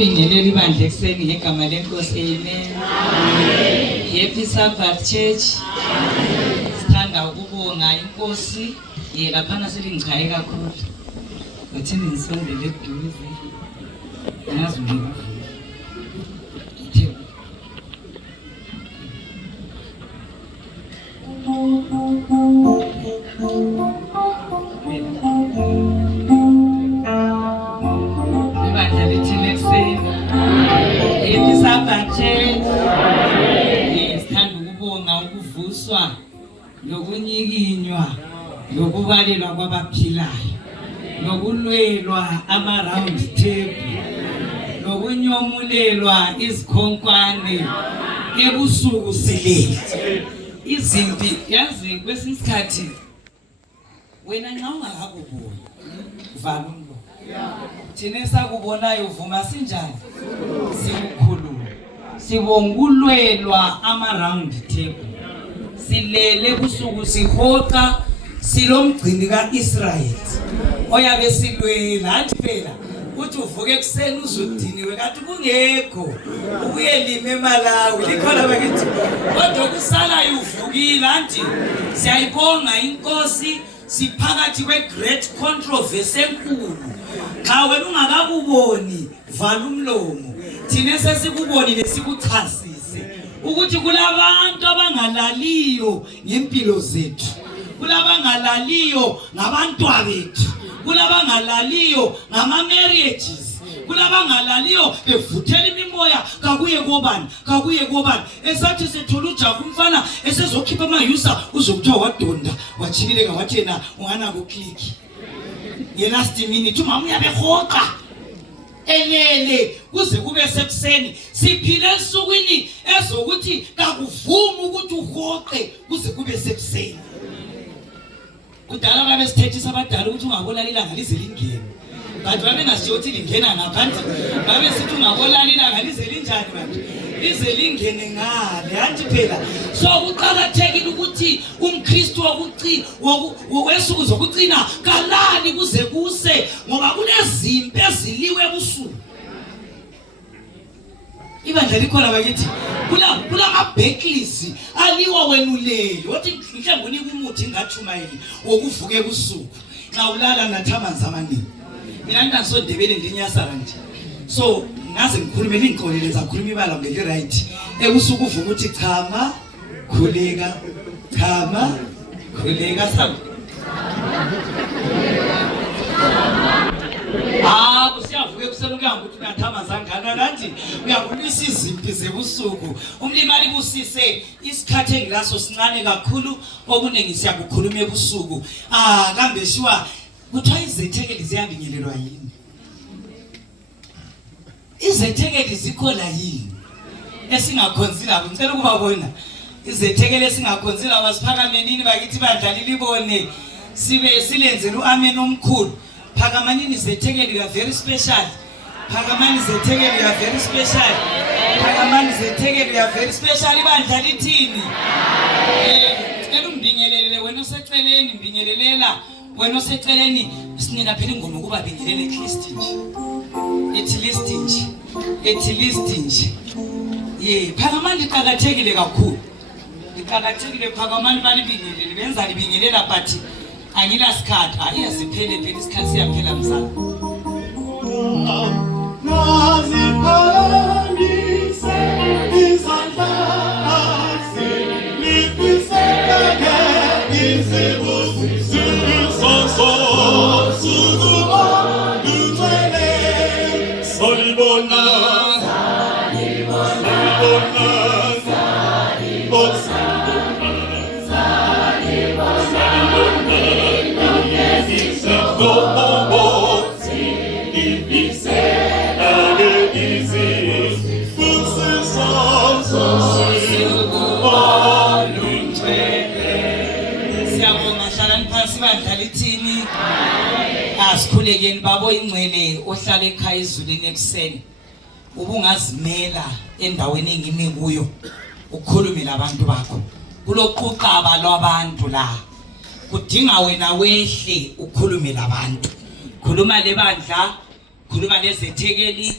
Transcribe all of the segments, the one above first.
Siyabingelela ibandla ekseni ngegama lenkosi. Amen. Happy Sabbath Church. Sithanda ukubonga inkosi laphana selingchaye kakhulu. Bathini nisondele eduze. Ngazungula. Lokunyikinywa lokubalelwa kwabaphilayo lokulwelwa ama-round table lokunyomulelwa izikhonkwane ebusuku silele izimpi. Yazi kwesinye isikhathi wena nxa ungakakuboni vala umlomo, thina esakubonayo uvuma sinjani sikukhuluma. Sibongulwelwa ama-round table, silele kusuku sihoqa silomgcini kaIsrael oyabe silwela athi phela uthi uvuke ekseni uzudiniwe kanti kungekho ubuyelima eMalawi likhona bakithi kodwa kusalayo uvukile anti siyayibonga inkosi. Siphakathi kwe-great controversy enkulu. Xa wena ungakakuboni vala umlomo, thina sesikubonile sikuchasise ukuthi kulabantu abangalaliyo ngempilo zethu, kulabangalaliyo ngabantwana bethu, kulabangalaliyo ngama-marriages, kulabangalaliyo bevuthela imimoya kakuye kobani kakuye kobani. Esathi sethola uJaku umfana esezokhipha amayusa uzokuthiwa wadonda wachibileka wathi yena ungana kukliki nge-last minute umama uyabehoqa elele kuze kube sekuseni. Siphile esukwini ezokuthi kakuvumi ukuthi uhoqe kuze kube sekuseni. Kudala babe sithethisa abadala ukuthi ungabolala ilanga lize lingene, kanti babe ngasho ukuthi lingena ngaphansi. Babe sithi ungabolala ilanga lize linjani manje lize lingene ngale anti phela. So kuqakathekile ukuthi umKristu wesuku zokucina kalali kuze kuse, ngoba kunezimpi eziliwe ebusuku. Ibandla likhona bakithi kulama-backlist aliwa wena ulele wathi mhlawumbe unika umuthi ngatshumayeli wokuvuka ebusuku xa ulala nathamanzi amaningi. Mina ngingasondebele ndinyasa kanti so ngaze ngikhulume ningixolele zakhuluma ibala ngeli right ebusuku uvuka uthi chama khuleka chama khuleka sam kusiyavuka ekuseni kuyangokuthi uyathamanzi angana kanti uyakubisa izimpi zebusuku. Umlimi alibusise isikhathi engilaso sincane kakhulu okuningi siyakukhuluma ebusuku. Kambe shiwa kuthiwa izethekeli ziyabingelelwa yini? Izethekeli zikhona yini esingakhonzila? Ngicela ukubabona izethekeli esingakhonzila abasiphakameni bakithi badlali libone sibe silenzele uamen omkhulu. Phakamanini izethekeli ka very special. Phakamani izethekeli ya very special. Phakamani izethekeli ya very special. Ibandla lithini? Ngicela umbingelele wena oseceleni, mbingelelela wena oseceleni. Sinika phela ingoma ukuba bingelele at least nje. Phakamani liqakathekile kakhulu. Liqakathekile phakamani balibingelele benza libingelela but angila sikhathi ayasiphele phela isikhathi siyaphela mzala. Asikhulekeni babo ingcwele ohlala ekhaya ezulwini ekuseni ubungazimela endaweni engimi kuyo ukukhuluma labantu bakho kuloquqaba lwabantu la kudinga wena wehle ukhulume labantu. Khuluma lebandla, khuluma lezethekeli,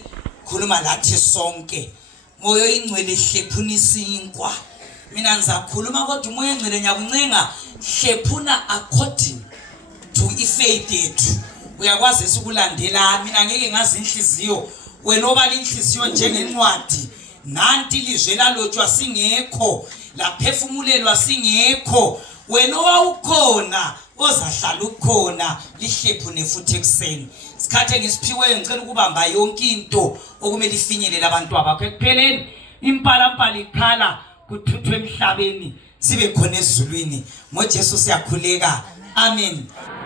khuluma lathi sonke moyo ingcwele hlephuna isinkwa mina ngizakhuluma kodwa umoya engcwele ngiyakuncenga hlephuna according to ifaith yethu uyakwazi ukulandela mina ngeke ngazi inhliziyo wena obala inhliziyo njengencwadi nanti lizwe lalotshwa singekho laphefumulelwa singekho wena owawukhona ozahlala ukhona lihlephune futhi ekseni sikhathe ngisiphiweyo ngicela ukubamba yonke into okumele ifinyelele abantu abakho ekupheleni impalampala ikhala kuthuthwe emhlabeni sibe khona ezulwini moJesu siyakhuleka amen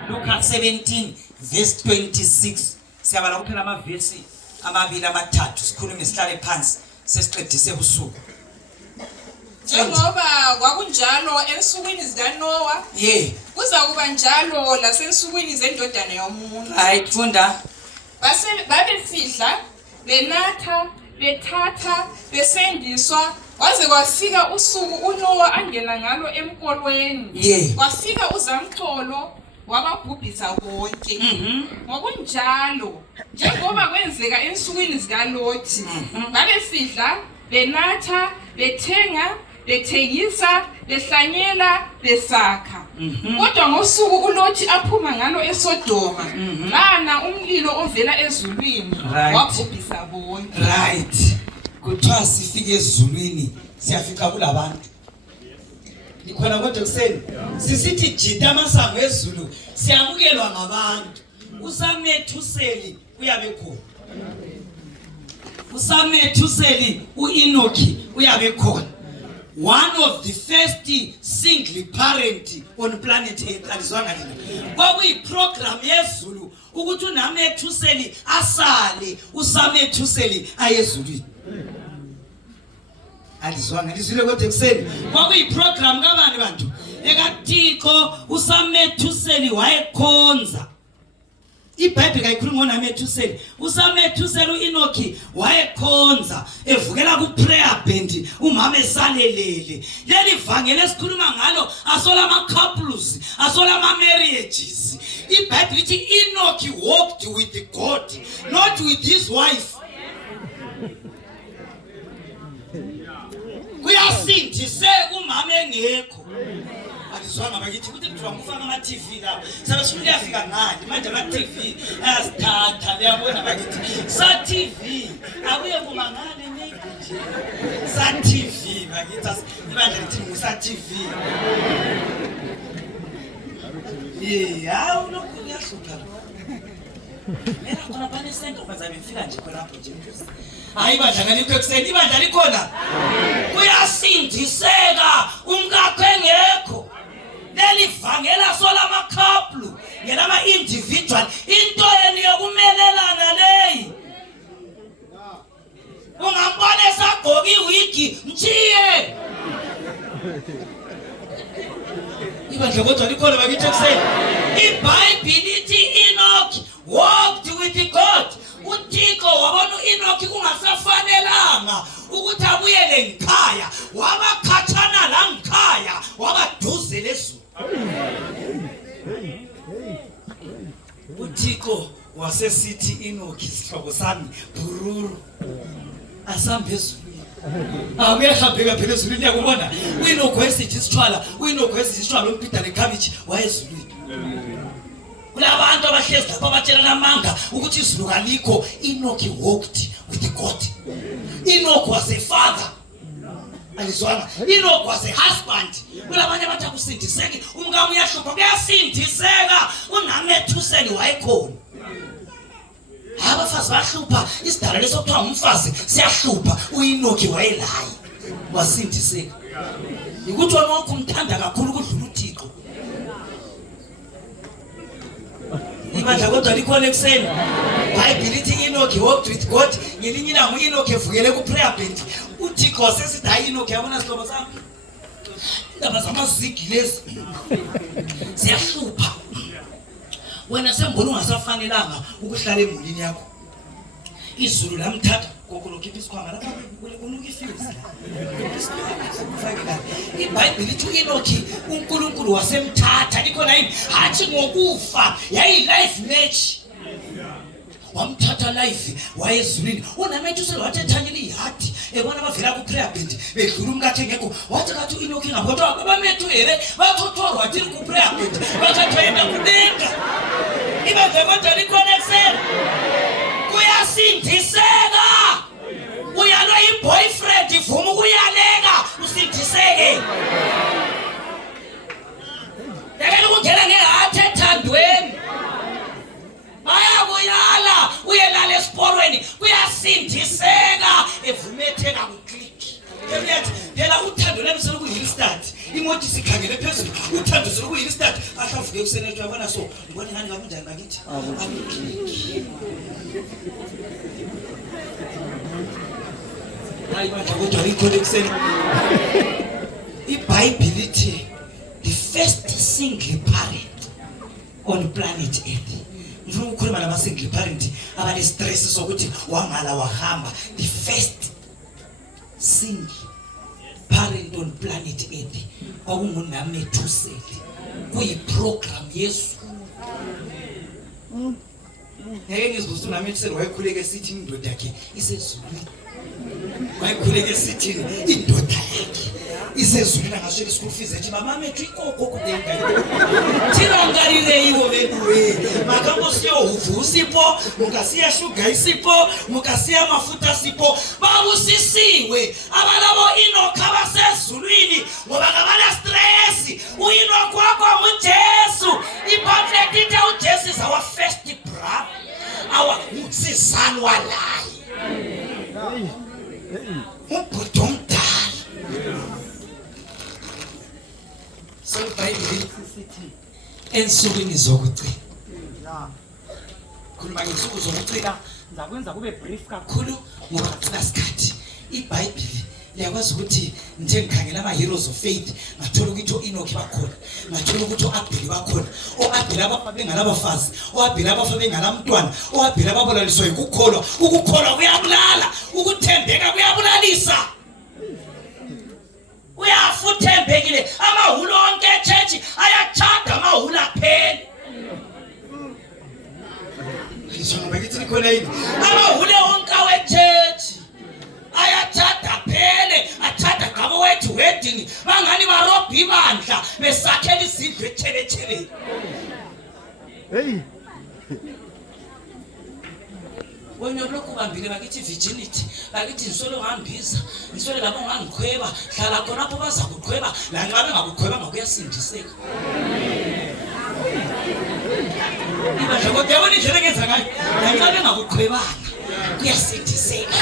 Luka 17 verse 26 siyabala kuphela amavesi amabili amathathu sikhulume isihlale phansi sesiqedise ubusuku njengoba kwakunjalo ensukwini zikaNoah kuza kuba njalo lasensukwini zendodana yomuntu right funda babefidla benatha bethatha besendiswa waze kwafika usuku uNoah angena ngalo emkolweni kwafika uzamcolo wababhubhisa bonke ngokunjalo njengoba kwenzeka ensukwini zikaLothi babefidla benatha bethenga bethengisa behlanyela besakha kodwa ngosuku uLothi aphuma ngalo eSodoma bana umlilo ovela ezulwini wabhubhisa bonke right kuthiwa sifike ezulwini siyafika kulabantu likhona kodwa kuseni sisithi jita amasango ezulu siyamukelwa ngabantu uSamethuseli uyabe khona uSamethuseli uEnoki uyabe khona one of the first single parent on planet Earth alizwanga lina kwakuyiprogram yezulu ukuthi uNamethuseli asale uSamethuseli ayezulwini alizwanga lizwile kodwa kuseni kwakuyiprogram kabani bantu ekaThixo uSamethuseli wayekhonza iBhayibheli kayikhuluma ngoNamethuseli uSamethuseli uEnoki wayekhonza evukela ku prayer band umama esalelele leli vangeli esikhuluma ngalo asola ama couples asola ama marriages iBhayibheli ithi Enoki walked with God not with his wife kuyasindise umama engekho alizwanga bakithi ukuthi kuthiwa ngufaka ama TV la sabasifuna uyafika ngani manje ama TV ayasithatha uyabona bakithi sa TV akuye kuma ngane nje sa TV bakithi ibandla lithi ngusa TV hawu lokhu kuyahluka mina khona bani sento bazabe befika nje khonapho nje hayi bandla ngalikho ekseni ibandla likhona kuyasindiseka umkakho engekho leli vangela sola ama-couple ngelama individual into yeni yokumelelana leyi ungambona esagqoka iwigi mthiye ibandla kodwa likhona bakithi ekseni iBhayibheli ithi Enoch walked with God uThixo wabona uEnoki kungasafanelanga ukuthi abuyele ngikhaya wabakhathana la ngikhaya wabaduze lezulu uThixo wasesithi Enoki sihlobo sami bururu asambe ezulwini akuyahambeka phela ezulwini yakubona uEnoki wayesithi isithwala uEnoki wayesithi isithwala umpida nekhabitshi wayezulwini kulabantu abahlezi lapha abatshela amanga ukuthi izulu kalikho Enoki walked with God Enoki was a father alizwana Enoki was a husband kulabanye abantu akusindiseki umkami uyahlupha kuyasindiseka uNamethuseli wayekhona abafazi bahlupha isidala lesokuthiwa umfazi siyahlupha uEnoki wayelaye wasindiseka ukuthi wonke umthanda kakhulu kudlula uThixo ibandla kodwa likhona ekseni iBhayibheli ithi Enoki walked with God ngelinye ilanga uEnoki evukele ku prayer band uThixo sesithi hayi Enoki yabona sihlobo sami indaba zamazigi lezi siyahlupha wena sembona ungasafanelanga ukuhlala emulini yakho izulu lamthatha kokulokhipha isikhwama lapha kunuka ifees la iBhayibheli ithi uEnoki uNkulunkulu wasemthatha likhona yini hathi ngokufa yayi life match wamthatha live wayezulwini unamethu wathi ethanyela ihadi ebona bavela ku prayer band bedlula umkakhe ngekho wathi kathi uInoki ngakodwa abamethu ere bathothorwa wathi ku prayer band bakathwenda kudenga ibe kodwa liconnection kuyasindiseka uyalwa iboyfriend ivuma ukuyaleka usindiseke yakela ukungena ngeheart ethandweni bayakuyala uyelala esiporweni kuyasindiseka evumetheka ku-click ebuyathi phela uthando lwebiselo kuyi-start imoto sikhangele phezulu uthando selo kuyi-start ahlavuke kusenethu yabona so ngibona ngani ngakunjani bakithi hayi bandla kodwa likhona ekuseni iBhayibheli lithi the first single parent on planet Earth. Ngifuna ukukhuluma naba single parent abane stress sokuthi wangala wahamba. The first single parent on planet Earth kwakunguNamethuseli. Kuyi program Yesu. Hey ngizibuzwa uNamethuseli wayekhuleke sithi indoda yakhe isezulwini. Wayekhuleke sithi indoda yakhe isezulwini ngashela school fees ethi mama methu ikoko kudenga. Thina ngalile iwo bebuwe. Makambo siyo uvusipho, mukasiya sugar isipho, mukasiya mafuta sipho. Babusisiwe abalabo Enoki abasezulwini ngoba ngabala stress. uInoki wakho nguJesu. Ipatrick ithi uJesu is our first brother. Our sisani walayi. Ubhuti omdala. So iBhayibheli sithi ensukwini zokugcina. Khuluma ngensuku zokugcina ngizakwenza kube brief kakhulu ngoba kusikhathi. iBhayibheli liyakwazi ukuthi njengikhangela ama heroes of faith ngathola ukuthi uEnoki bakhona, ngathola ukuthi uAbheli bakhona. oAbheli abafa bengalabafazi, oAbheli abafa bengalamntwana, oAbheli ababolaliswa ukukholwa. Ukukholwa kuyabulala, ukuthembeka kuyabulalisa. Uyafuthembekile amahulu onke echurch ayachada amahulu aphela. Ngisho bakithi likhona yini? Amahulu onke wechurch ayachada phele, achada ngabo wethu wedding bangani barobha ibandla besakhela izindlu ethelethele. Hey. Wena lokhu bambile bakithi virginity, bakithi insolo ngambiza, insolo labo ngangikhweba, hlala khona lapho bazakukhweba, la ngabe ngakukhweba ngakuyasindiseka. Iba nje kodwa yabona indlela engenza ngayo, la ngabe ngakukhwebana kuyasindiseka.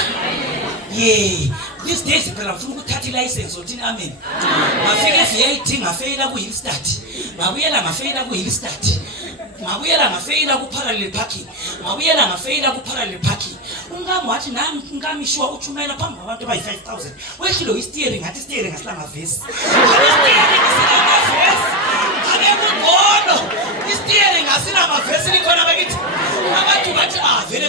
Yeah, these days phela ngifuna ukuthatha ilicense uthini amen. Ngafika eVAT ngafeyila kuHillstart. Ngabuyela ngafeyila kuHillstart. Ngabuyela ngafeyila kuparallel parking. Ngabuyela ngafeyila kuparallel parking. Ungami wathi nami ngamishwa uthumela phambi kwabantu abayi-5,000. Wehlilo isteering ngathi isteering asilanga vesi. Isteering asilanga vesi. Akekugcono. Isteering asilanga vesi likhona bakithi. Abantu bathi vele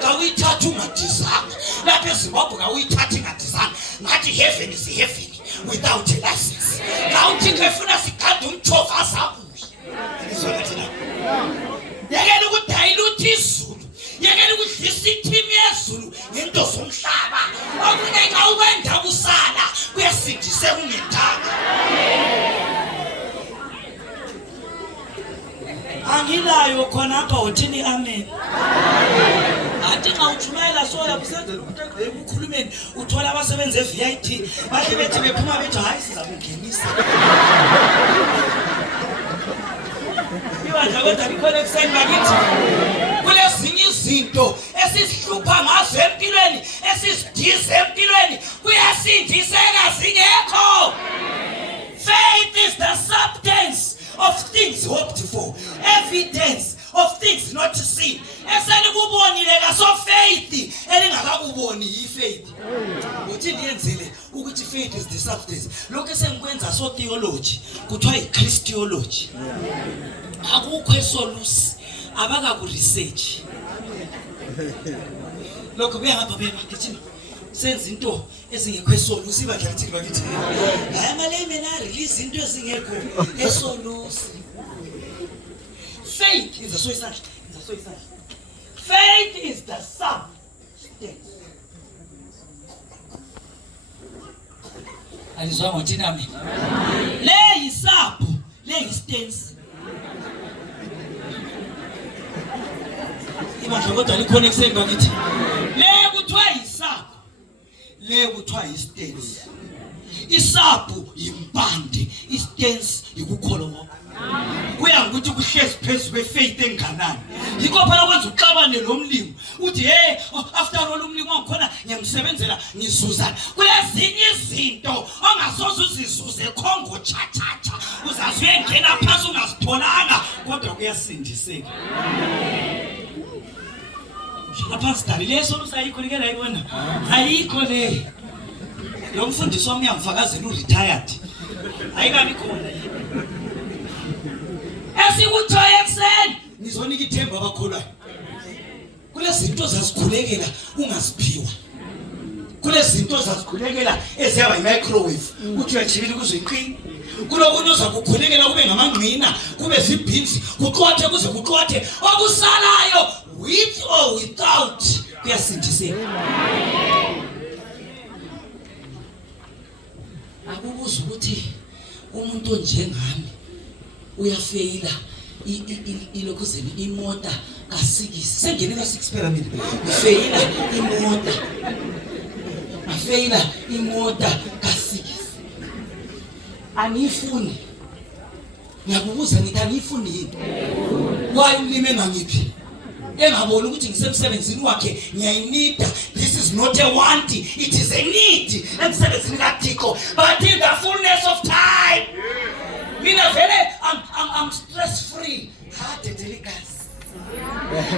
kawuyithatha ungadizanga. Lapha eZimbabwe kawuyithatha ingadizanga. Ngathi heaven is heaven without a license. Kawuthi ngefuna sikhanda umthofu asabuye. Ngizona thina. Yekela ukudilute izulu. Yekela ukudlisa ithimi yezulu ngento zomhlaba. Okunye ngawukwenda kusala kuyasindiseka ungendanga. Angilayo khona apha uthini amen. Athi xa uthumela soya kusenzela ukuthi ekukhulumeni uthola abasebenzi eVIT bahle bethi bephuma bethi hayi sizakungenisa. Ibandla kodwa likhona ekuseni bakithi. Kulezinye izinto esisihlupha ngazo empilweni, esisidiza empilweni kuyasindiseka zingekho. Faith is the substance of things hoped for, evidence of things not seen. Eselikubonile kaso faith elingakakuboni yifaith. Uthi ndiyenzile ukuthi faith is the substance. Lokho esengikwenza so theology kuthiwa iChristology. Akukho esolusi abakaku research. Lokho behamba bebakithi senza into ezingekho esolusi ibandla lithi bakithi. Hayi maleme na release into ezingekho esolusi. Faith is a suicide. Faith is the substance. Alizwa ngothina mina. Le yisapho, le yistance. Imandla kodwa likhona ekusenga ngithi. Le kuthiwa yisapho. Le kuthiwa yistance. Isapho yimpande, istance yikukholwa. Kuya ukuthi kuhlezi phezulu kwefaith enganani. Yikho phela kwenza uxabane lo mlimi. Uthi hey, after all umlimi wangikhona ngiyamsebenzela ngizuzana. Kulezinye izinto ongasoze uzizuze khongo cha cha cha. Uzazi uyengena phansi ungasitholanga kodwa kuyasindiseka. Lapha sidali leso usayikho likela yibona. Ayikho le. Lo mfundisi wami uyamfakazela u-retired. Ayikabi khona. Esikuthoya ekseni nizonika ithemba abakholwayo. Kulezinto zasikhulekela ungaziphiwa. Kulezinto zasikhulekela eziyaba i-microwave. Uthi uyachibila kuze iqine. Kulokunye uzakukhulekela kube ngamangqina, kube zibhinzi, kuqothe kuze kuqothe. Okusalayo with or without kuyasindiseka. Akubuza ukuthi umuntu njengami uyafeyila ilokuzeni imota ka6 sengene ka6 phela mina ngifeyila imota ka6 anifuni ngiyakubuza ngithi anifuni yini why umlime ngangiphi engabona ukuthi ngisemsebenzini wakhe ngiyayinida. This is not a want, it is a need. Emsebenzini kaThixo, but in the fullness of time mina vele I'm stress free.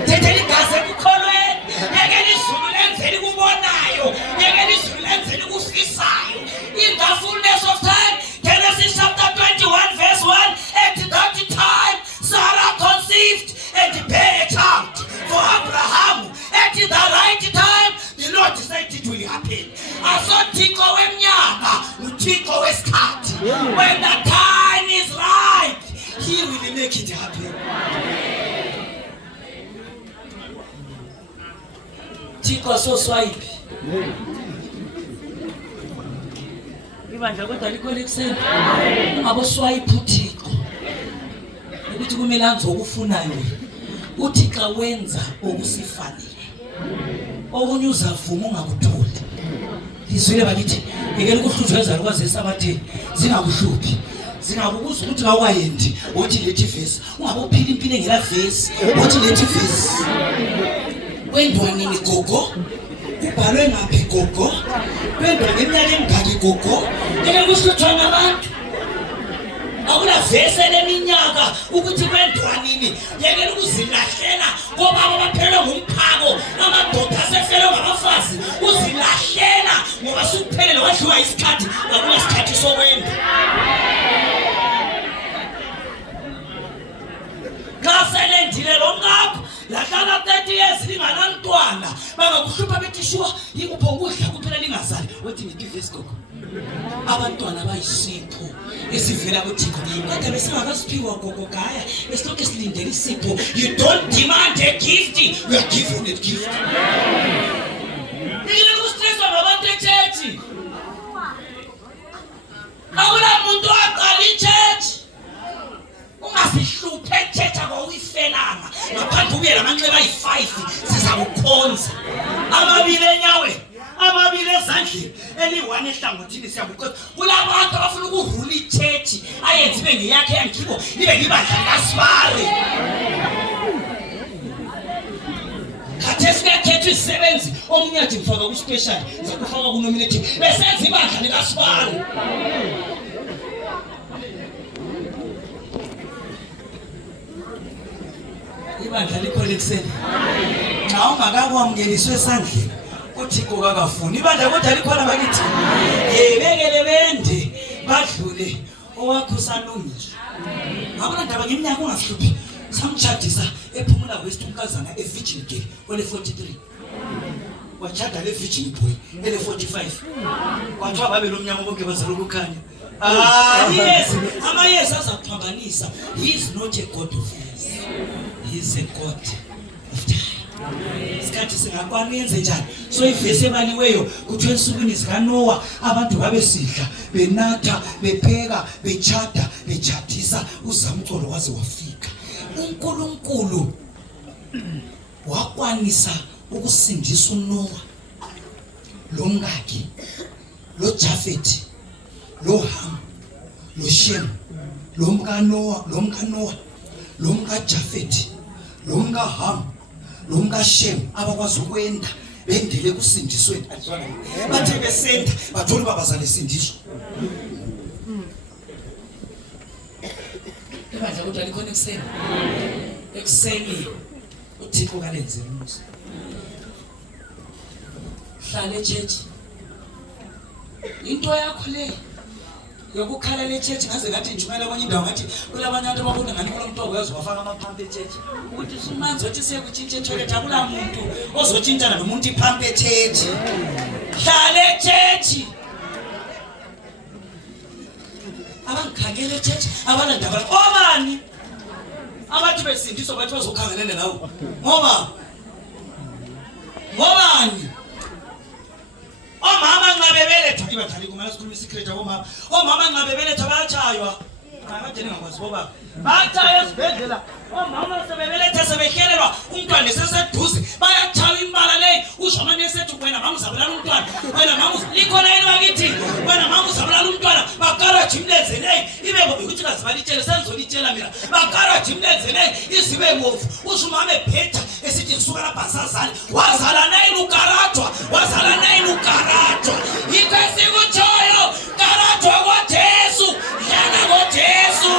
Thethela igazi ekukholweni. Yekela izulu lenzele kubonayo, yekela izulu lenzele kufisayo. In the fullness of time, Genesis chapter 21 verse 1, at that time Sarah conceived and bare a child for Abraham. At the right time the Lord decided it will happen. Asothixo wemnyaka uthixo wesikhathi. When the time is right, he will make it happen. Thixo soswayiphi. Ibandla kodwa likhona ekuseni. Aboswayiphi uthixo. Ukuthi kumele anze okufunayo. Uthi xa wenza okusifanele. Okunye uzavuma ungakutholi. Izwile bakithi ngeke ukuhluzweza lokwaze esabatheni zingakuhluphi. Zingakubuza ukuthi ngawayendi uthi lethi vesi ungabophila impilo engela vesi uthi lethi vesi. Wendwanini gogo? Ubhalwe ngaphi gogo? Wendwa ngeminyaka emingaki gogo? Ngeke kuhluthwa nabantu. Akula vesi leminyaka ukuthi wendwanini yekela ukuzilahlela ngoba abaphelwe ngumphako amadoda asefele ngabafazi uzilahlela ngoba suphelele wadliwa isikhathi akula isikhathi sokwenda. Kaselendile lo ngakho lahlala 30 years linganantwana bangakuhlupha bethi shuwa yikupho ukudla kuphela lingazali wethi ngithi vesi gogo. Abantwana bayisipho esivela kuThixo kodwa besingakasiphiwa gogo gaya besilokhu silindele isipho. You don't demand a gift, you are given a gift. Ngeke kustresswa ngabantu eChurch. Awula muntu aqala iChurch ungasihluphe eChurch akwayifelanga ngaphandle kubuye lamanxeba ayi5 sizakukhonza amabili enyaweni amabili ezandleni eli1 ehlangothini siyabukhonza. Kulabantu abafuna ukuhula iChurch ayenze ibe ngeyakhe yangibo ibe libandla likaSibale. Khathesi kuyakhetha isisebenzi omunye athi ngifaka kuspecial zakufaka kunominative besenza ibandla likaSibale. Ibandla likhona ekuseni. Xa ungakakwamukeliswe esandleni uThixo kakafuni. Ibandla kodwa likhona bakithi. Yebekele bende badlule owakho salungiswa. Akuna ndaba ngeminyaka ungasihluphi. Samchadisa ephumula West unkazana eVirgin Girl ole 43. Wachada le Virgin Boy ele 45. Kwathiwa babe lo mnyama bonke bazalo kukhanya. Yes, ama yes azaphambanisa. He is not a God of years. He is a God of time. isikhathi singakwani yenze njani. So ivesi ebaliweyo kuthiwa ensukwini zikaNowa abantu babesidla benatha bepheka bechada bechadisa uzamcolo waze wafika. uNkulunkulu wakwanisa ukusindisa uNowa, lo mkakhe, lo Jafethi, lo Ham, lo Shem, lo mkaNowa, lo mkaJafethi, lo mkaHam, lo mkaShem, abakwazi ukwenda bendele kusindisweni. Bathe besenda bathola babazali sindiswa. Ibandla kodwa likhona ekseni. Ekseni uThixo kalenzela umusa. Hlala echechi. Into yakho le yokukhala le church ngaze ngathi njumela kwenye indawo ngathi kulabanye abantu ababona ngani kulo mntu oyazi wafaka amaphampu echurch ukuthi simanzi wathi siyekutshintsha etoilet akula muntu ozotshintshana nomuntu iphampu echurch. Hlala echurch. Abangikhangela echurch abalanda abantu obani abathi besindiswa bathi bazokhangelela lawo ngobani omama nxa bebeletha ibathali kumele sikhulume secret omama. Omama nxa bebeletha bayatshaywa. Abadeni ngakwazi boba batshaya esibhedlela. Omama sebebeletha sebehelelwa umntwana eseseduze bayatshaywa imbala le. Usho manje esethi wena mama uzabulala umntwana. Wena mama likhona yini bakithi? Wena mama uzabulala umntwana. Bakara jimlenze le ibe ngoba ukuthi ngazibalitshele senzolitshela mina. Bakara jimlenze le isibe ngofu. Usho mama ephetha esithi kusuka lapha sazali wazala naye ukaratwa wazala naye ukaratwa ikwesi kutshoyo karatwa kwaJesu yana kwaJesu.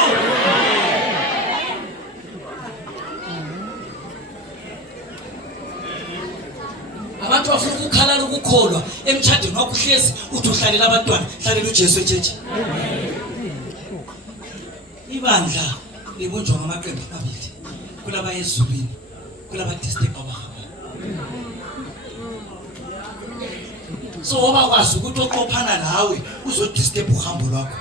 Abantu bafuna ukukhala ukukholwa emtshadweni wakho uhlezi uthi uhlalela abantwana hlalela uJesu echechi. Ibandla libunjwa ngamaqembu amabili kulaba ezulwini kulaba disturb abahamba. So obakwazi ukuthi oqophana nawe uzodisturb uhambo lwakho.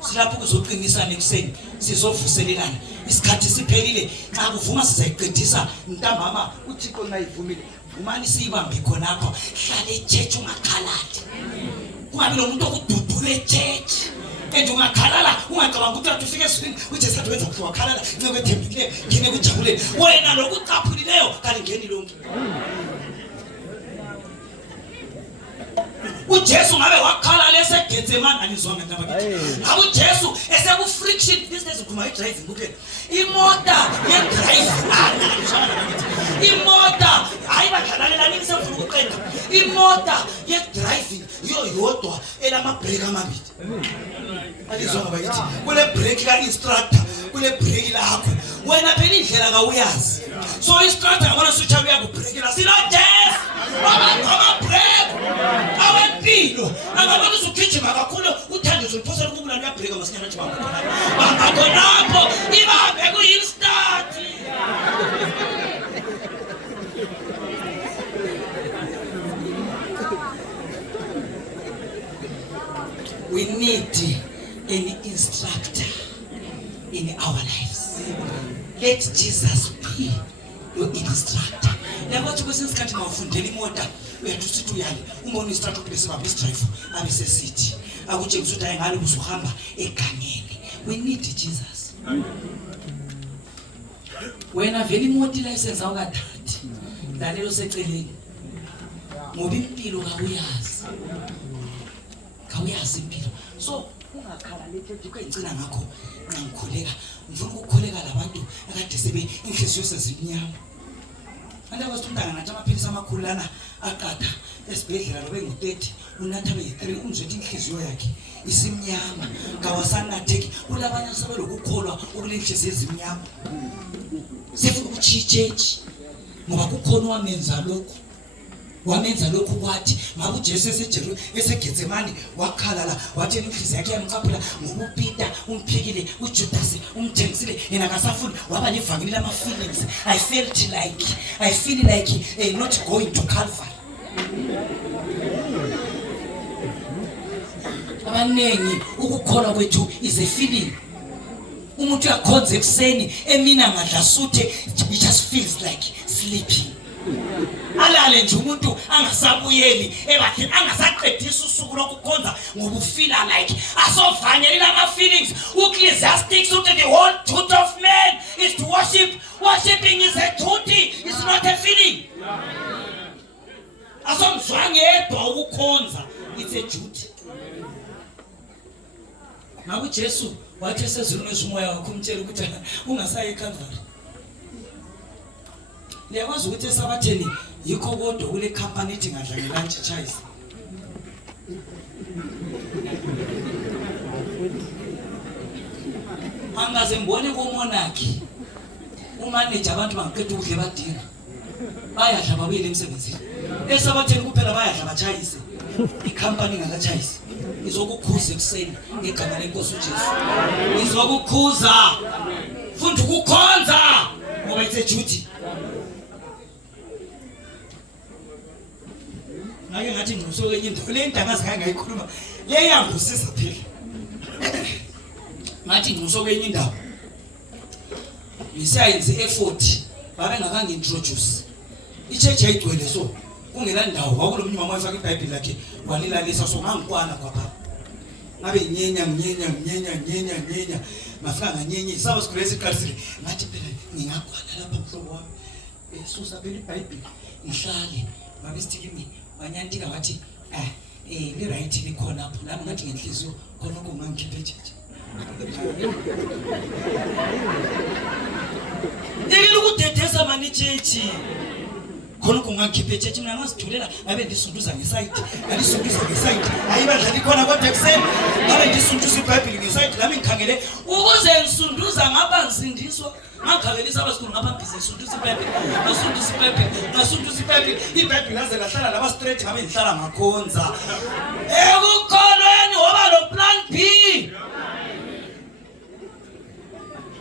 Silapho kuzoqinisana ekseni sizovuselelana isikhathi siphelile xa kuvuma sizayiqedisa ntambama uThixo ngayivumile umani siyibambe khonapho. Hlala echurch ungakhalali. Kungabi nomuntu okududula echurch. Ungakhalala ungacabanga ukuthi athi ufike eswini uJesu athi wenza kuhle wakhalala nceke ethembileyo ngene kujabuleni wena lokucaphulileyo kanti ngeni lonke. uJesu ngabe wakhala leseGetsemane anizwanga ndaba kithi. Ngabe uJesu esekufriction business ukhuluma driving kuphela. Imota yedrive anizwanga ndaba kithi. Imota ayibadlalalelani nisefuna ukuqeda. Imota yedriving yodwa elama brake amabili. Alizwanga bakithi. Kule brake ka instructor kule brake lakho. Wena phela indlela kawuyazi. So instructor ngabona switch up yakho brake la silo Jesu. Baba brake. Awempilo angabona usugijima kakhulu uthanda uzoliphosa ukubulala uyabhreka masinyana nje bangakhonapho ibambe ku-instart. We need an instructor in our lives. Let Jesus be your instructor. Yabathi kwesinye isikhathi mawufundela imota uyathi usithi uyali umbona instructor ukuthi besibambe isdrive abesesithi akutshengisa ukuthi ayingalo uzohamba egangeni. We need Jesus. Wena vele imota license awukathathi lalelo seceleni ngoba impilo kawuyazi impilo. So ungakhala lethi ukuyigcina ngakho ngikholeka ngifuna ukukholeka labantu akade sebe inhliziyo sezimnyama. Andakwazi umntana nathi amaphilisi amakhulu lana aqatha esibhedlela lobe ngu30 unatha be3 umzwethi inhliziyo yakhe isimnyama kawasanatheki. Kulabanye asebelokukholwa okulenhliziyo ezimnyama sefuna ukuchichechi ngoba kukhona wamenza lokho kwathi ngabe uJesu eseGetsemane wakhalala wathi inhliziyo yakhe yamcaphula ngoba uPeter umphikile uJudas umthengisile yena akasafuni waba nevangeli lama feelings. I feel like not going to Calvary. Abanengi ukukholwa kwethu is a feeling. umuntu uyakhonza ekuseni emini angadla suthe, he just feels like sleeping. Alale nje umuntu angasabuyeli ebathini angasaqedisa usuku lokukhonza ngoba ufila like asovanyela ama feelings. Ecclesiastes uthi the whole duty of man is to worship. Worshiping is a duty, it's not a feeling. Asomzwange yedwa ukukhonza, it's a duty. Ngaku Jesu wathi esezulwini umoya wakho umtshela ukuthi ungasayi eCalvary. Liyakwazi ukuthi esabatheni yikho kodwa kule company ethi ngadla ngelunch chase. Angaze ngibone komonakhi umanager abantu bangaqeda ukudla badinga. Bayadla babuyele emsebenzini. Esabatheni kuphela bayadla bachayise. Icompany ngakachayise. Izokukhuza ekuseni ngegama lenkosi uJesu. Izokukhuza. Funda ukukhonza ngoba it's a duty. Ngake ngathi ngisuke enye into le ndaba ngayikhuluma le yangusisa phela. Ngathi ngisuke enye indaba. Ngisayenze effort babe ngakangi introduce. Ichurch ayigcwele so kungena ndawo kwakulomnye mama wayefaka iBhayibheli lakhe walilalisa so ngangikwana kwapha. Ngabe nyenya mafika nganyenye sawa sigrace iqalisile ngathi phela ngingakwana lapha mhlobo wami. Susa phela iBhayibheli ngihlale babe sithi kimi wanyantika wathi li right likhona apho nami ngathi ngenhliziyo khona kungangikhiphe echeche. Yekela ukudedesa mani chechi. Khona kungangikhiphe echeche mina ngazithulela ngabe ndisunduza ngeside. Ngalisunduza ngeside. Ayibadlali khona kodwa ekseni ngabe ndisunduza iBhayibheli ngeside nami ngikhangele ukuze ngisunduza ngaba nsindiswa. Ngakhangelisa abasikhulu ngapha ngizisunduza iBhayibheli. Ngasunduza iBhayibheli. IBhayibheli laze lahlala laba straight ngabe ndihlala ngakhonza. Ekukholweni woba lo plan B.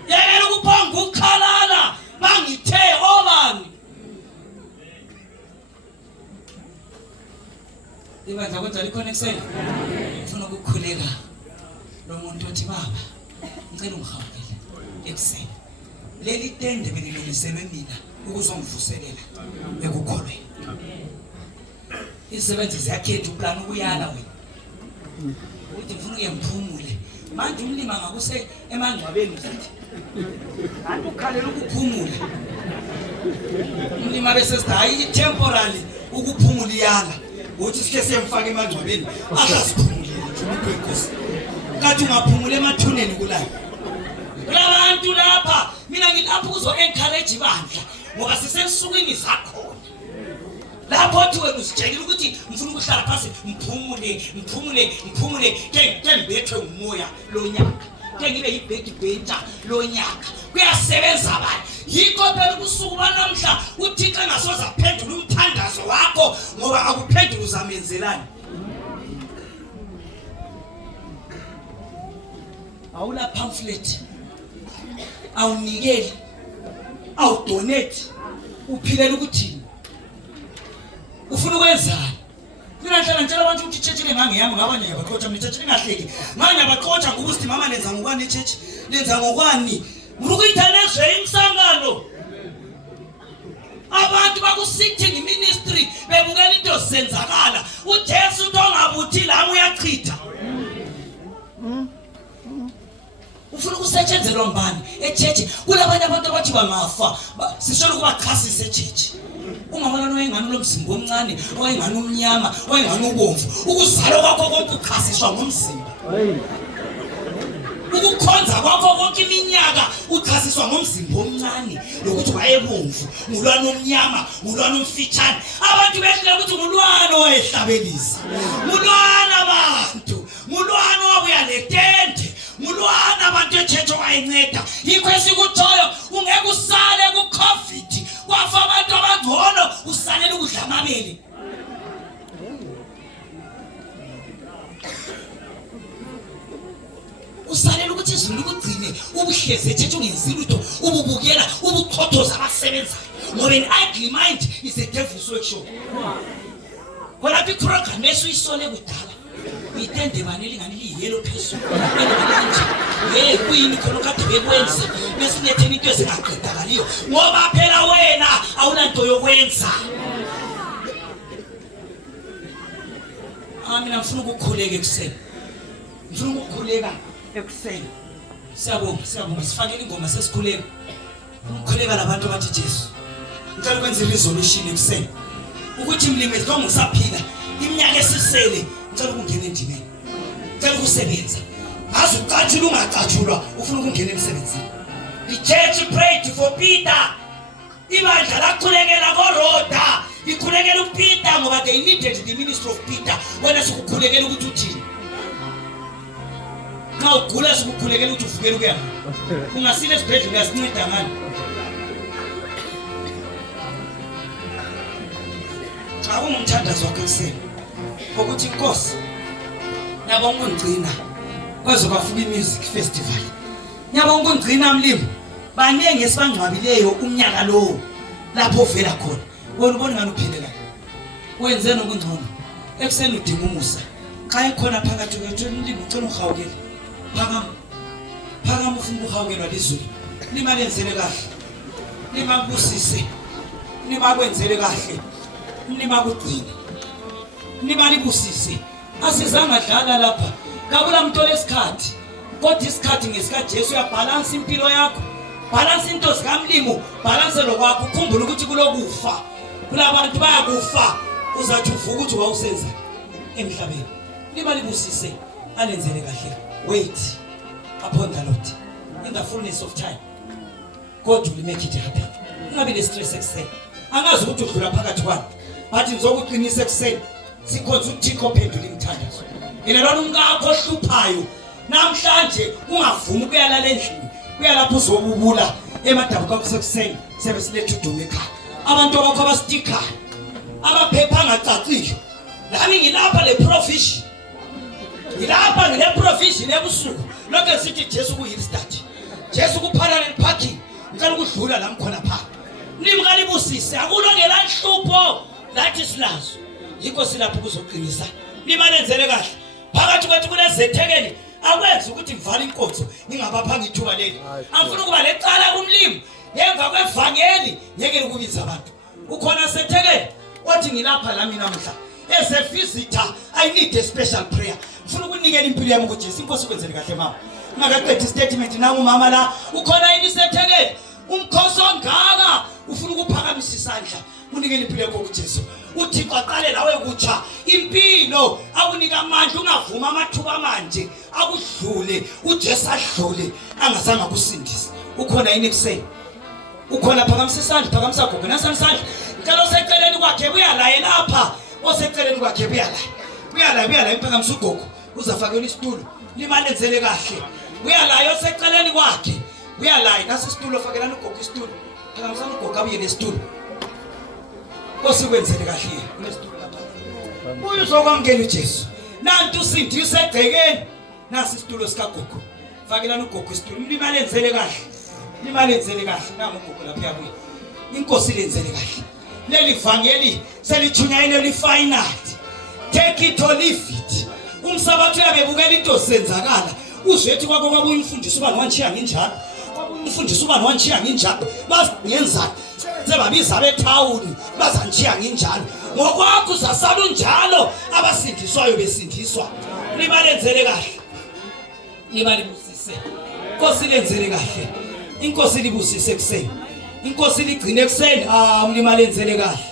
Yekela ukuphanga ukukhalala bangithe obani. Ibandla kodwa likhona ekuseni. Ufuna ukukhuleka. Lo muntu othi baba ngicela ungihawukele ekuseni. Leli tende belilungiselwe mina ukuzongivuselela ekukholweni. Isebenzi ziyakhetha uplan ukuyala wena. Uthi ngifuna uyemphumule. Manje umlima ngakuse emangcwabeni usithi. Kanti ukhalela ukuphumula. Umlima bese sithi hayi temporarily ukuphumula iyala. Uthi sike siyemfaka emangcwabeni akasiphumulele nje umuntu wenkosi. Kathi ungaphumula emathuneni kulala. Labantu lapha mina ngilapha uzo encourage ibandla ngoba sisensukwini zakho. Lapho uthi wena usitshela ukuthi ngifuna ukuhlala phansi mphumule ke ngibethwe umoya lo nyaka. Ke ngibe yibhedibhenta lo nyaka. Kuyasebenza abantu. Yikho phela ubusuku banamhla uThixo engasoza aphendula umthandazo wakho ngoba akuphendula uzamenzelani. Awula pamphlet. Awunikeli. Awudonate. Uphilela ukuthi ufuna ukwenzani. Mina nhlala ngitshela abantu ukuthi ichurch engangiyami ngabanye yabaxoxa mina ichurch engahleki. Manje abaxoxa ngokuthi mama lenza ngokwani ichurch? Lenza ngokwani? Ngurukuyithanezwe imsangano. Abantu baku-sitting ministry bebukela into zenzakala. uJesu uthi ongabuthi lami uyachitha. Ufuna ukusetshenzela mbani echechi? Kulabanye abantu abathi bangafa sishela ukuba chasisa echechi. Ungabona noyengani lomzimba omncane oyengani umnyama oyengani ubomvu ukuzalo kwakho konke uchasiswa ngomzimba. Ukukhonza kwakho konke iminyaka uchasiswa ngomzimba omncane lokuthi wayebomvu ngulwana omnyama ngulwana omfitshane. Abantu behle ukuthi ngulwana owayehlabelisa ngulwana abantu ngulwana wabuya letente ngulwana abantu echechi wayenceda. Yikho esikuthoyo ungeke usale ku-COVID kwafa abantu abangcono usalela ukudla amabele. Usalela ukuthi izulu likugcine ubuhlezi echechi ungenzile utho ububukela ubukhothoza abasebenzayo ngoba an ugly mind is a devil's workshop. Kodwa iprogram esuyisole kudala itende baneli ngani liyelo phezulu kuyini khona kade bekwenza besiletheni into ezingaqedakaliyo ngoba phela wena awunanto yokwenza. Mina ngifuna ukukhuleka ekuseni, ngifuna ukukhuleka ekuseni. Siyabonga sifakele ingoma sesikhuleka, ukukhuleka labantu abathi Jesu. Ngicela ukwenza resolution ekuseni ukuthi mlimi lo ngisaphila iminyaka esisele, ngicela ukungena endimeni, ngicela ukusebenza. Ngazi uqatshula ungaqatshulwa ufuna ukungena emsebenzini. The church prayed for Peter. Ibandla lakhulekela koRhoda, ikhulekela uPeter ngoba they needed the ministry of Peter. Wena sikukhulekela ukuthi uthini? Xa ugula sikukhulekela ukuthi uvukele ukuya. Ungasile esibhedlela uyasinceda ngani? Xa ungumthandazo wakhe ekuseni ukuthi inkosi yabonga ungigcina kwaze kwafika imusic festival. Yabonga ungigcina mlimi banenge esibangcwabileyo umnyaka lo lapho uvela khona. Wena ubona ngani uphelela wenze nokungcono ekuseni udinga umusa xa ekhona phakathi kwethu mlimi ucela uhawukele phakama ufuna ukuhawukelwa lizulu limalenzele kahle limakubusise limakwenzele kahle limakugcine limalibusise. Asizanga dlala lapha kabula mntu lesikhathi kodwa isikhathi ngesika Jesu uyabalansa impilo yakho, balansa into zikamlimo, balansa lokwakho. Ukhumbula ukuthi kulokufa kulabantu bayakufa, uzathi uvuka ukuthi wawusenza emhlabeni. Libalibusise alenzele kahle. Wait upon the Lord in the fullness of time. God will make it happen. Ungabi le stress ekuseni. Angazi ukuthi udlula phakathi kwani, bathi ngizokuqinisa ekuseni sikhonza uThixo ophendula imthandazo. Yena ungakho ohluphayo namhlanje ungavumi ukuyalala endlini, uyalapha uzobubula emadabuka kusekuseni sebe silethe udumo ekhaya. Abantu abakho abastika abaphepha angacacile. Nami ngilapha le provision, ngilapha ngile provision ebusuku lokho sithi Jesu kuyill start, Jesu kuparallel parking. Ngicela ukudlula la mkhona pha nimkalibusise akulongela inhlupho lathi silazo. Yikho silapho kuzoqinisa limalenzele kahle phakathi kwethu kulezethekeli. Akwenzi ukuthi ngivale inkonzo ngingabaphanga ithuba leli. Angifuna ukuba lecala kumlimi ngemva kwevangeli ngeke ukubiza abantu. Ukhona sethekeli othi ngilapha la mina namhla as a visitor I need a special prayer. Ngifuna ukunikela impilo yami kuJesu. Inkosi kwenzele kahle mama. Ngakaqedwe statement nangu mama la ukhona yini sethekeli umkhosi ongaka ufuna ukuphakamisa isandla unikele impilo yakho kuJesu. UThixo aqale nawe kutsha impilo akunika amandla ungavuma amathuba manje akudlule uJesu adlule angazange kusindisa. Ukhona yini ekuseni? Ukhona phakamisa isandla, phakamisa gogo nasandla. Ngicela oseceleni kwakhe buyalaye lapha, oseceleni kwakhe buyalaye imphakamisa ugogo uzafakela isitulo limalenzele kahle. Buyalaye oseceleni kwakhe buyalaye nasisitulo ofakelana ugogo isitulo phakamisa ugogo abuye nesitulo. Nkosi kwenzele kahle kunesitulo lapha. Uyozokwamkela uJesu. Nantu sindise egcekeni nasi isitulo sikagogo. Fakelana ugogo isitulo limalenzele kahle. Limalenzele kahle nangu ugogo lapha yabuye. Inkosi lenzele kahle. Leli vangeli selithunyayile lifinal. Take it or leave it. Umsabathu uyabebukela into senzakala. Uzwethi kwakho kwabuye umfundisi ubani wanchiya nginjalo. Umfundisi ubani wanchiya nginjalo. Basingenzani? Sebabiza betown bazanchiya nginjalo. Ngokwakho uzasala unjalo abasindiswayo besindiswa. Libalenzele kahle. Libalibusise. Inkosi lenzele kahle. Inkosi libusise ekuseni. Inkosi ligcine ekuseni. Limalenzele kahle.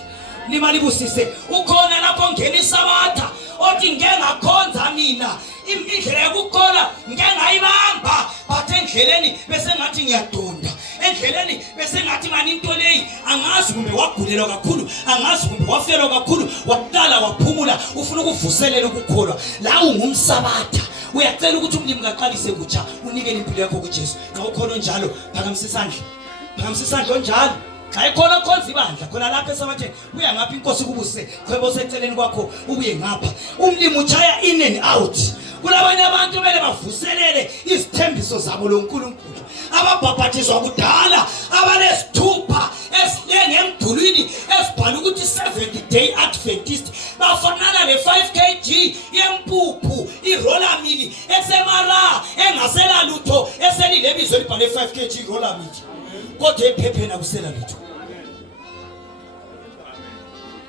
Limalibusise. Ukhona lapho ngena isabatha othi ngengakhonza mina indlela yokukhona ngengayibamba bathe endleleni bese ngathi ngiyadonda endleleni bese ngathi mani into leyi angazi kumbe wagulelwa kakhulu angazi kumbe wafelwa kakhulu waqala waphumula ufuna ukuvuselela ukukholwa la ungumsabatha uyacela ukuthi umlimi kaqalise kutsha unikele impilo yakho kuJesu. Xa ukhona njalo phakamisa isandla onjalo xa ekhona khonza ibandla khona lapha esabathe uya ngapha inkosi kubuse khwebo seceleni kwakho ubuye ngapha umlimi uchaya in and out. Kulabanye abantu kumele bavuselele izithembiso zabo loNkulunkulu ababhabhathizwa kudala abanesithupha esilenge emdulwini esibhala ukuthi 70 Day Adventist bafanana le 5 kg yempuphu iroller meal esemara engasela lutho eselile bizo libhale 5 kg iroller meal kodwa ephepheni kusela lutho.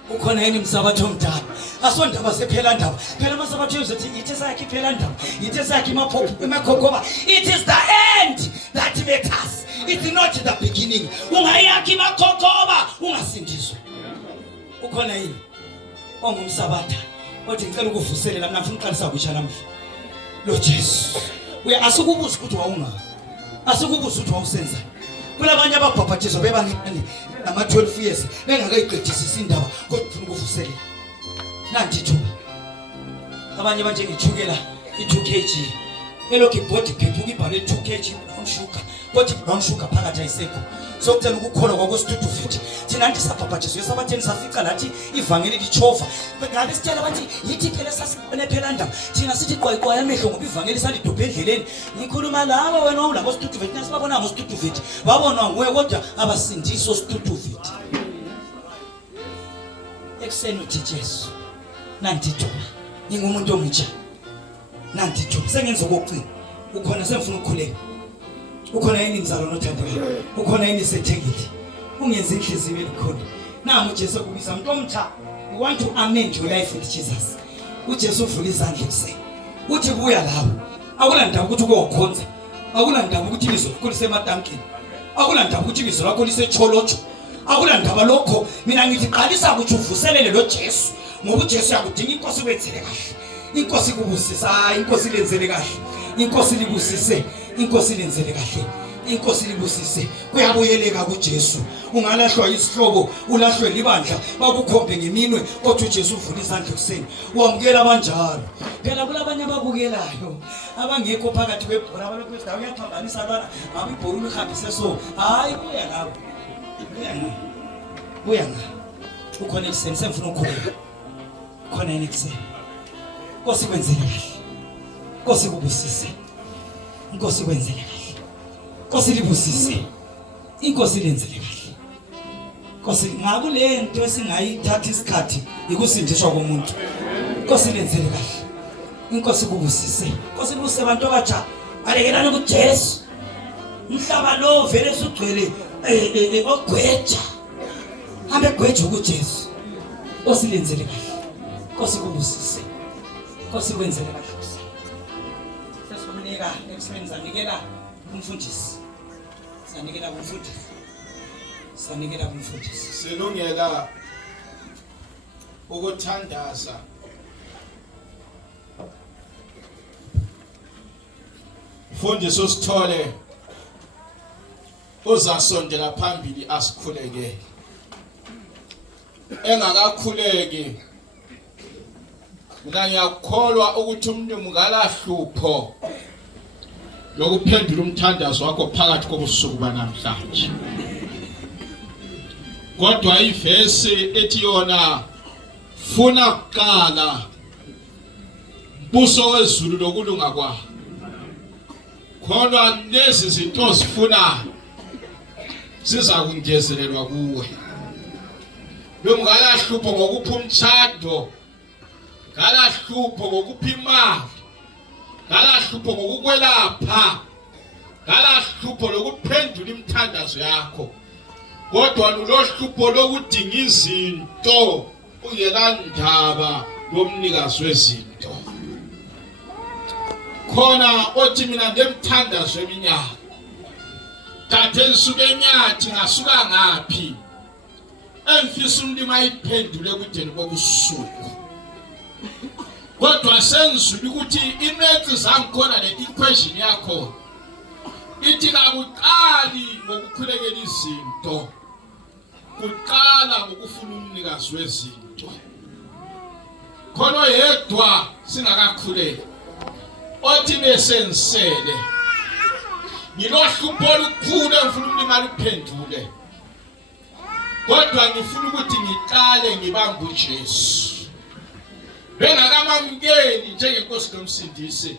Ukhona yini umsabatho omdala asondaba sephela ndaba phela amasabatho ezothi ithi sakhe phela ndaba ithi sakhe imaphupho emakhokhoba. It is the end that matters, it's not the beginning. Ungayakhi imakhokhoba ungasindiswa. Ukhona yini ongumsabatha othi ngicela ukuvuselela mina ngifuna uqalisa kusha namhla lo Jesu asikubuza ukuthi wawunga asikubuza ukuthi wawusenza. Kulabanye ababhabhathiswa bebancane nama 12 years bengakayiqedisisi indaba kodwa ufuna ukuvuselela. Nanti thuba abanye banje ngithukela i2 kg elokhu ibhodi phephuka ibhale 2 kg brown sugar kodwa brown sugar phakathi ayisekho. Sokuthena ukukholwa kwakwesitudu futhi thina anti sabhabhathiswa sabatheni safica lathi ivangeli lichova ngabe sitshela bathi yithi phela sasibone phela ndaba thina sithi qoyiqoya amehlo ngoba ivangeli salidobhe endleleni. Ngikhuluma lawa wena wawula ngositudu futhi nasibabona ngositudu futhi babonwa nguwe kodwa abasindiso situdu futhi. Ekseni uthi Jesu nanti thuba ngingumuntu omutsha nanti thuba sengenza okokucina. Ukhona semfuna ukukhuleka. Ukhona yini imizalo nothandekayo? Ukhona yini sethekile? Ungenza inhliziyo elikhona. Nami uJesu kubiza umuntu omtha. We want to amend your life with Jesus. uJesu uvula izandla ekuseni. Uthi buya lawo. Akulanda ukuthi ukokhonza. Akulanda ukuthi ibizo lakho lisematankini. Akulanda ukuthi ibizo lakho lisecholocho. Akulanda lokho mina ngithi qalisa ukuthi uvuselele lo Jesu. Ngoba uJesu yakudinga inkosi wenzele kahle. Inkosi kubusisa, inkosi lenzele kahle. Inkosi libusise, inkosi lenzele kahle. Inkosi libusise. Kuyabuyeleka kuJesu. Ungalahlwa isihlobo, ulahlwe libandla, bakukhombe ngeminwe kodwa uJesu uvula izandla ekuseni. Wamukela abanjalo. Phela kulabanye ababukelayo abangekho phakathi kwebhola abalokhu bedawo uyaphambanisa lwana ngabe ibhola uhambise so. Hayi buya lawo. Buya nga. Ukhona ekuseni semfuna ukukhuleka. Khona yini ekuseni? Nkosi kwenzele kahle. Nkosi kubusise. Nkosi kwenzele kahle. Nkosi libusise. Inkosi lenzele kahle. Nkosi ngakule nto esingayithatha isikhathi ikusindiswa komuntu. Nkosi lenzele kahle. Inkosi kubusise. Nkosi kubusise abantu abatsha. Alekelana kuJesu. Umhlaba lo vele sugcwele ogweja. Hambe gweja kuJesu. Nkosi lenzele kahle. Nkosi kubusise. Nkosi kwenzele kahle. Sesikunika emsebenzini zanikela umfundisi. Sanikela umfundisi. Sanikela umfundisi. Silungela ukuthandaza mfundisi usithole uzasondela phambili asikhuleke engakakhuleki. Mina ngiyakholwa ukuthi umuntu mukalahlupho lokuphendula umthandazo wakho phakathi kobusuku banamhlanje. Kodwa ivesi ethi yona funa kuqala buso wezulu lokulunga kwa. Khona lezi zinto sifuna siza kungezelelwa kuwe. Lomngalahlupho ngokupha umtshado, ngalahlupho ngokupha imali, ngalahlupho ngokukwelapha, ngalahlupho lokuphendula imithandazo yakho. Kodwa lulohlupho lokudinga izinto ungelandaba lomnikazi wezinto. Khona othi mina ngemthandazo eminyaka kade ngisuke enyathi ngasuka ngaphi emfisa umlima ayiphendule kudeni kobusuku. Kodwa sengizwile ukuthi imethi zangikhona le equation yakho ithi kakuqali ngokukhulekela izinto, kuqala ngokufuna umnikazi wezinto. Khona yedwa singakakhuleki othi besensele ngilohlupho olukhulu engifuna umlima aliphendule. Kodwa ngifuna ukuthi ngiqale ngibambe uJesu. Bengakamamukeli njengenkosi nomsindisi.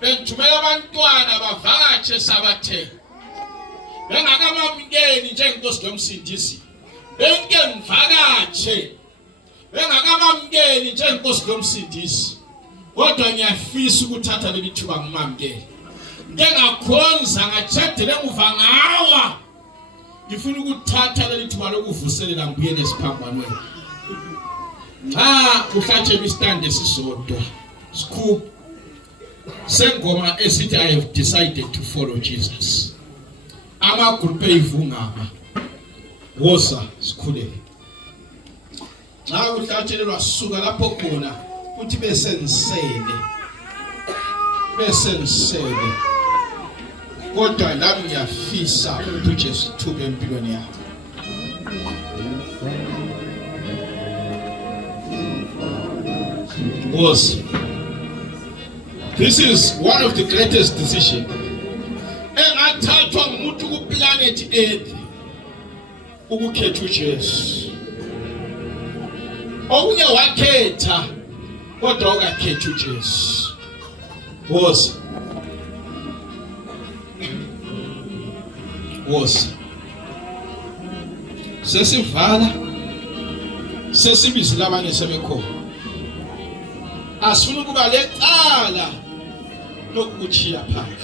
Bengithumela abantwana bavakatshe sabathe. Bengakamamukeli njengenkosi nomsindisi. Benke mvakatshe engakamamkeli njengenkosi lomsindisi kodwa ngiyafisa ukuthatha leli thuba ngimamkele ngengakhonza ngajadele emuva ngawa ngifuna ukuthatha leli thuba lokuvuselela ngibuyele esiphambanweni kuhlatshelwe isitande sisodwa sikhulu sengoma esithi I have decided to follow Jesus. Amagroup eyivungama wosa sikhuleke uhlatshelelwa sisuka lapho khona uthi bese nisele kodwa lami ngiyafisa ukuthi uJesu thube empilweni yakho. This is one of the greatest decisions engathathwa ngumuntu ku planet Earth ukukhetha uJesu. Okunye wakhetha kodwa ukakhetha uJesu. Sesivala sesibizile abanye sebekhona. Asifuna ukuba lecala lokukuchiya phandle.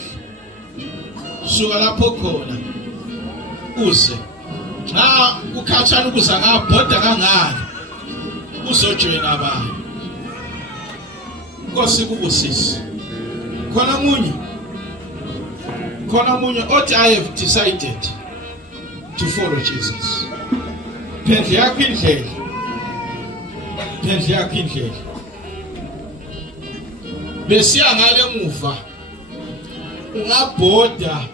Suka lapho khona uze ukhatshana ukuza ngabhoda kangaka uzojoyina abantu. Nkosi kubusisi. Khona munye othi I have decided to follow Jesus. Phendle yakho indlela. Besiya ngale muva ungabhoda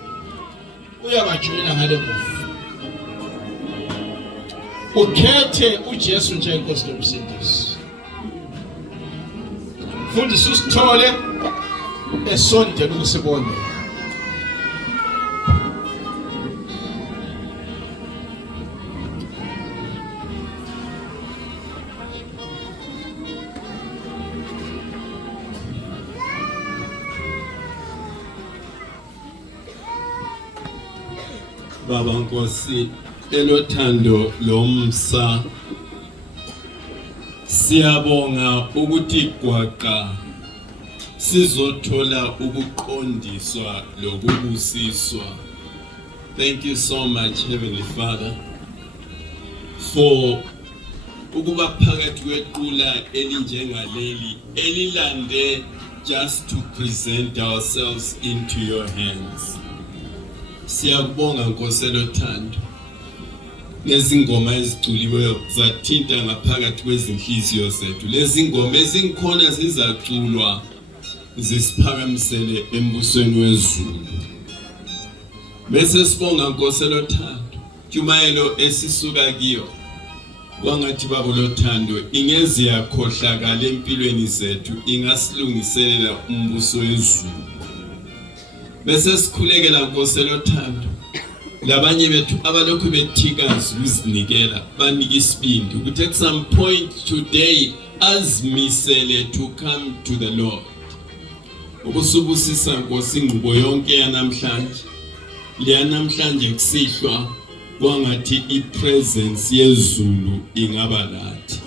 uyabajoyina ngale muva ukhethe uJesu njengenkosi lomsindisi. Mfundisi usithole esondela ukusibonela. Baba Nkosi elothando lomsa siyabonga ukuthi gwaqa sizothola ukuqondiswa lokubusiswa. Thank you so much, Heavenly Father, for ukuba phakathi kwequla elinjengaleli elilande just to present ourselves into your hands. Siyabonga Nkosi elothando ngezingoma eziculiweyo zathinta ngaphakathi kwezinhliziyo zethu. Lezi ngoma ezinkhona zizaculwa zisiphakamisele embusweni wezulu. Bese sibonga Nkosi elothando Jumayelo esisuka kiyo wangathi babo lothando ingeze yakhohlakala empilweni zethu ingasilungiselela umbuso wezulu. Bese sikhulekela Nkosi elothando labanye bethu abalokhu bethikazi ukuzinikela banike isibindi ukuthi at some point today azimisele to come to the Lord. Ukusubusisa Nkosi ingqubo yonke yanamhlanje liyanamhlanje kusihlwa kwangathi ipresence yezulu ingaba lathi.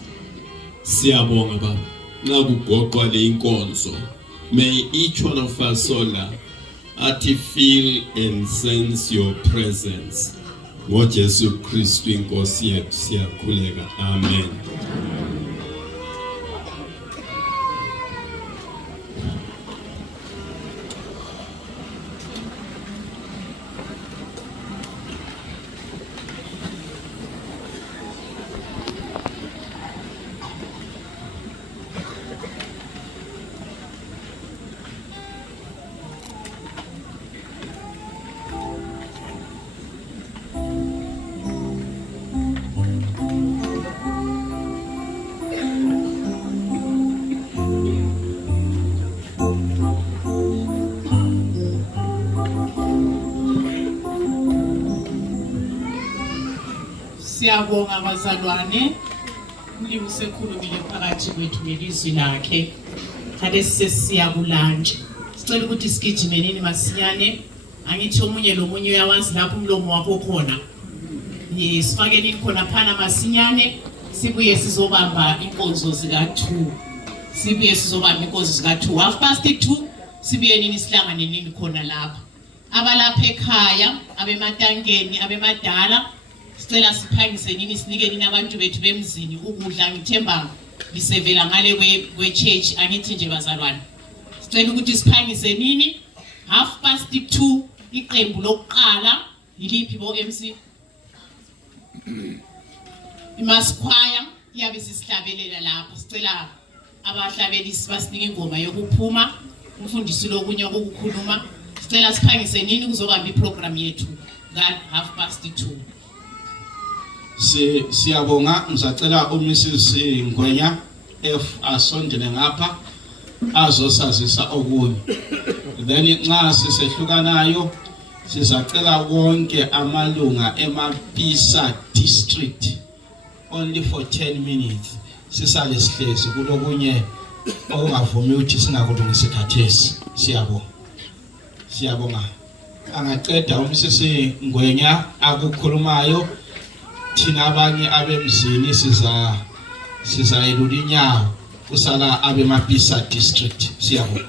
Siyabonga baba nxa kugoqwa le inkonzo. May each one of us sola ati feel and sense your presence. NgoJesu Kristu inkosi yethu siyakhuleka. Amen. Siyabonga abazalwane umlimi usekhulumile phakathi kwethu ngelizwi lakhe. Kade sesiyakulunch sicela ukuthi sigijimenini masinyane. Angithi omunye lomunye uyawazi lapho umlomo wakho khona. Sifakeni khona phana masinyane sibuye sizobamba inkonzo zika2 sibuye sizobamba inkonzo zika2 2:30 sibuye nini sihlangane nini khona lapha abalapha ekhaya abematangeni abemadala sicela siphangise nini sinike nini abantu bethu bemzini ukudla ngithemba lisevela ngale kwe-church angithi nje bazalwane sicela ukuthi siphangise nini 2:30 iqembu lokuqala yiliphi bo MC imaskwaya iyabe sisihlabelela lapha sicela abahlabelisi basinike ingoma yokuphuma umfundisi lokunye ukukhuluma sicela siphangise nini kuzobamba iprogram yethu ka 2:30 Siyabonga ngisacela uMrs Ngwenya F asondele ngapha azosazisa okunye then nxa sisehlukanayo sizacela wonke amalunga eMapisa district only for 10 minutes sisale sihlezi kulokunye okungavumi ukuthi singakulungisa ikhathesi siyabonga angaqeda uMrs Ngwenya akukhulumayo thina abanye abemzini sizayelula inyawo kusala abeMapisa district siyabonga